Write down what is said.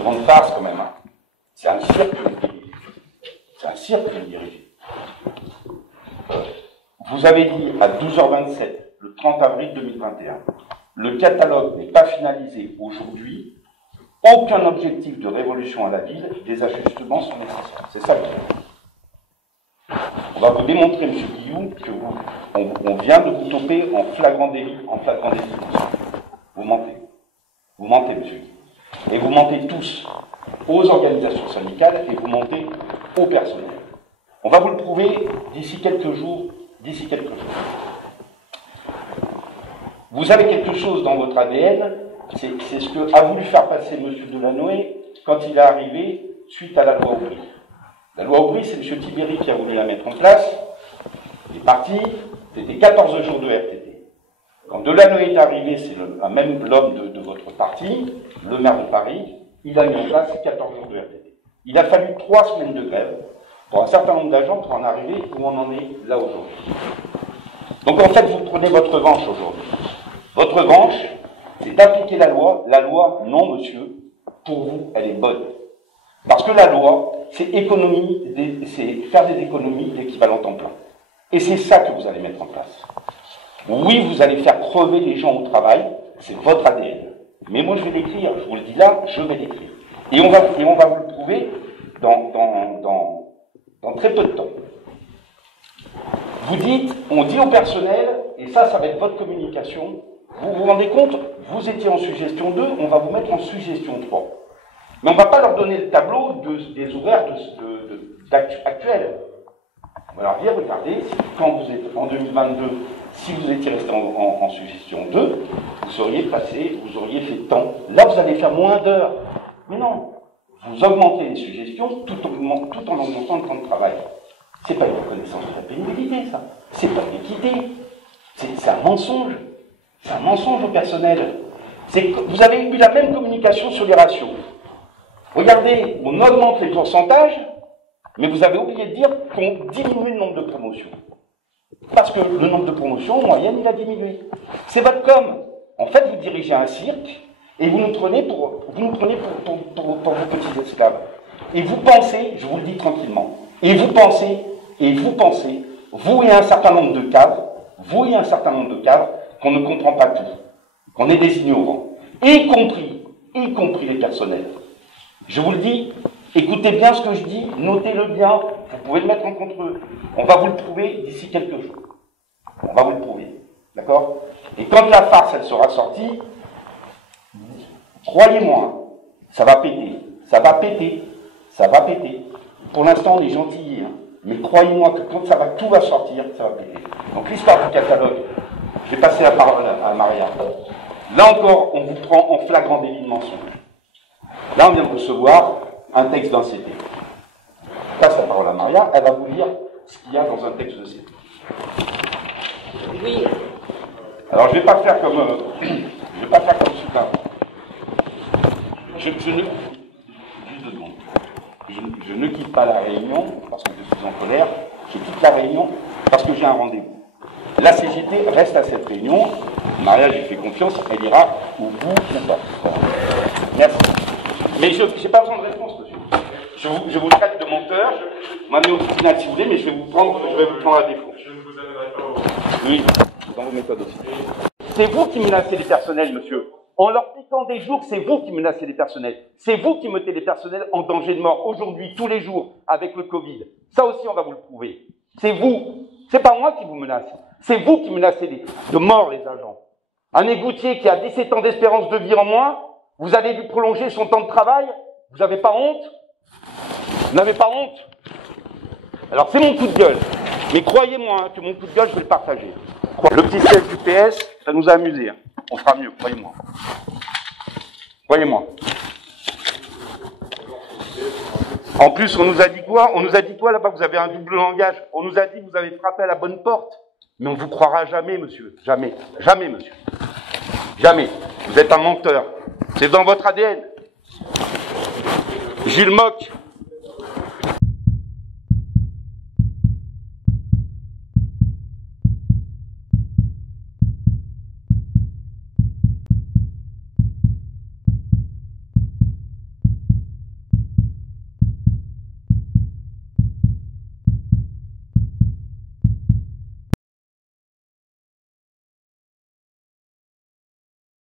grande farce quand même. Hein. C'est un cirque que vous dirigez. C'est un cirque que vous dirigez. Vous avez dit à 12h27, le 30 avril 2021, le catalogue n'est pas finalisé aujourd'hui, aucun objectif de révolution à la ville, des ajustements sont nécessaires. C'est ça que vous dites. On va vous démontrer, M. Guillou, que on vient de vous toper en flagrant délit, Vous mentez. Vous mentez, M. Guillou. Et vous mentez tous aux organisations syndicales et vous mentez au personnel. On va vous le prouver d'ici quelques jours. Vous avez quelque chose dans votre ADN, c'est ce que a voulu faire passer M. Delanoë quand il est arrivé suite à la loi Aubry. La loi Aubry, c'est M. Tibéri qui a voulu la mettre en place. Il est parti, c'était 14 jours de RTT. Quand Delanoë est arrivé, c'est même l'homme de votre parti, le maire de Paris, il a mis en place 14 jours de RTT. Il a fallu 3 semaines de grève pour un certain nombre d'agents pour en arriver où on en est là aujourd'hui. Donc en fait, vous prenez votre revanche aujourd'hui. Votre revanche, c'est d'appliquer la loi. La loi, non monsieur, pour vous, elle est bonne. Parce que la loi, c'est faire des économies d'équivalent temps plein. Et c'est ça que vous allez mettre en place. Oui, vous allez faire crever les gens au travail, c'est votre ADN. Mais moi, je vais l'écrire, je vous le dis là, je vais l'écrire. Et on va vous le prouver dans très peu de temps. Vous dites, on dit au personnel, et ça va être votre communication, vous vous rendez compte, vous étiez en suggestion 2, on va vous mettre en suggestion 3. Mais on ne va pas leur donner le tableau des horaires actuels. On va leur dire, regardez, quand vous êtes en 2022, si vous étiez resté en suggestion 2, vous auriez fait tant. Là, vous allez faire moins d'heures. Mais non, vous augmentez les suggestions tout en augmentant le temps de travail. C'est pas une reconnaissance de la pénibilité, ça. C'est pas l'équité. C'est un mensonge. C'est un mensonge au personnel. Vous avez eu la même communication sur les ratios. Regardez, on augmente les pourcentages, mais vous avez oublié de dire qu'on diminue le nombre de promotions. Parce que le nombre de promotions, en moyenne, il a diminué. C'est votre com. En fait, vous dirigez un cirque, et vous nous prenez pour vos petits esclaves. Et vous pensez, je vous le dis tranquillement, et vous pensez, vous et un certain nombre de cadres, qu'on ne comprend pas tout, qu'on est des ignorants, y compris les personnels. Je vous le dis, écoutez bien ce que je dis, notez-le bien, vous pouvez le mettre en contre eux. On va vous le prouver d'ici quelques jours. On va vous le prouver, d'accord? Et quand la farce, elle sera sortie, croyez-moi, ça va péter. Pour l'instant, on est gentillés, hein. Mais croyez-moi que quand tout va sortir, ça va péter. Donc l'histoire du catalogue, je vais passer la parole à Maria. Là encore, on vous prend en flagrant délit de mensonge. Là, on vient de recevoir un texte d'un CP. Je passe la parole à Maria, elle va vous lire ce qu'il y a dans un texte de CP. Oui. Alors, je ne vais pas faire comme celui-là. Je ne quitte pas la réunion parce que je suis en colère. Je quitte la réunion parce que j'ai un rendez-vous. La CGT reste à cette réunion. Maria, j'ai fait confiance, elle ira au bout ou pas. Merci. Mais je n'ai pas besoin de réponse, monsieur. Je vous traite de menteur. Je m'en ai au tribunal si vous voulez, mais je vais vous prendre à défaut. Je ne vous amènerai pas au... Oui, dans vos méthodes aussi. C'est vous qui menacez les personnels, monsieur. En leur piquant des jours, c'est vous qui menacez les personnels. C'est vous qui mettez les personnels en danger de mort aujourd'hui, tous les jours, avec le Covid. Ça aussi, on va vous le prouver. C'est vous. C'est pas moi qui vous menace. C'est vous qui menacez de mort les agents. Un égoutier qui a 17 ans d'espérance de vie en moins, vous allez lui prolonger son temps de travail? Vous n'avez pas honte? Vous n'avez pas honte? Alors c'est mon coup de gueule. Mais croyez-moi hein, que mon coup de gueule, je vais le partager. Le petit siège du PS, ça nous a amusés. Hein. On fera mieux, croyez-moi. Croyez-moi. En plus, on nous a dit quoi? On nous a dit quoi là-bas? Vous avez un double langage. On nous a dit que vous avez frappé à la bonne porte. Mais on ne vous croira jamais, monsieur. Jamais. Jamais, monsieur. Jamais. Vous êtes un menteur. C'est dans votre ADN. Gilles Mock,